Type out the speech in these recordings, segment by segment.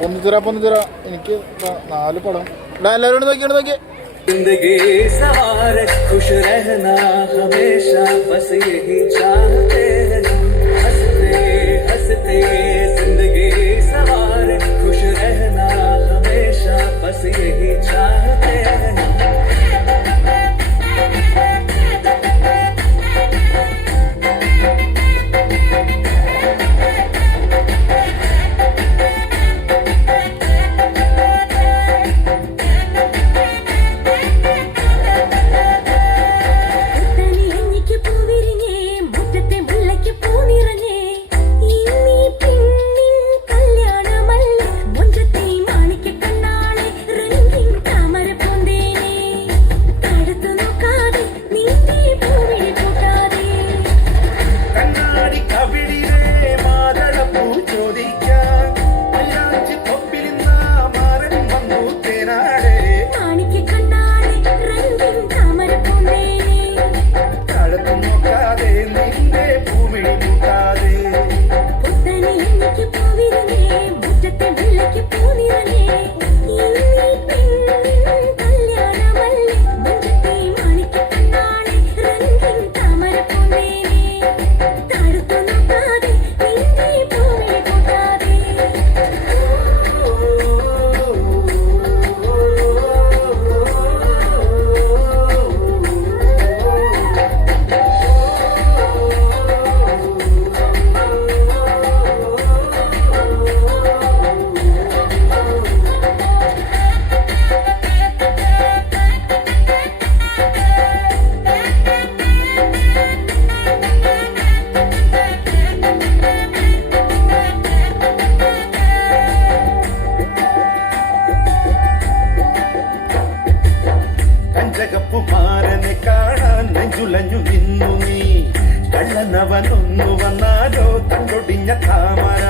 പൊന്നിത്തര എനിക്ക് 4 പടം എല്ലാവരോടും നോക്കിയാണ് जिंदगी सवार खुश रहना हमेशा बस यही चाहते हैं हंसते हंसते जिंदगी सवार खुश रहना हमेशा बस यही चाहते हैं കുമാരനെ കാണാൻ നെഞ്ചുലഞ്ഞു നിന്നു നീ കള്ളനവനൊന്നു വന്നാലോ തണ്ടൊടിഞ്ഞ താമര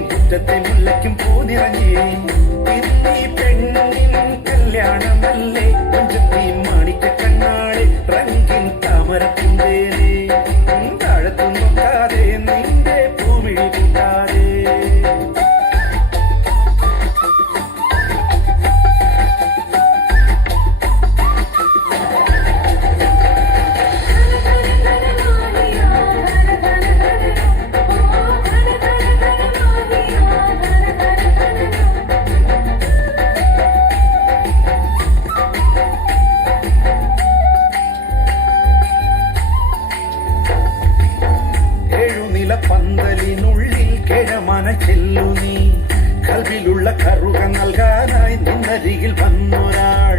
മുറ്റത്തെ മുല്ലയ്ക്കും പൂനിറങ്ങി ഇന്നീ പെണ്ണിൻ കല്യാണമല്ലേ പഞ്ചത്തി മാണിക്ക കണ്ണാളെ റംഗിൻ താമരപ്പുന്തേനെ താഴത്തു നോക്കാതെ നിന്റെ പൂമിഴി കൂട്ടാതെ പന്തലിനുള്ളിൽ കിഴമന ചെല്ലു നീ കൽവിലുള്ള കറുക നൽകാനായി നിന്നരികിൽ വന്നൊരാൾ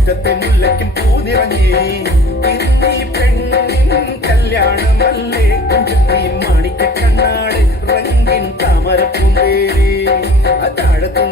മുറ്റത്തെ മുല്ലയ്ക്കും പൂനിറങ്ങി ഇന്നീ പെണ്ണിൻ കല്യാണമല്ലേ പഞ്ചത്തി മാണിക്ക കണ്ണാളെ റംഗിൻ താമരപ്പൂന്തേനെ താഴത്തു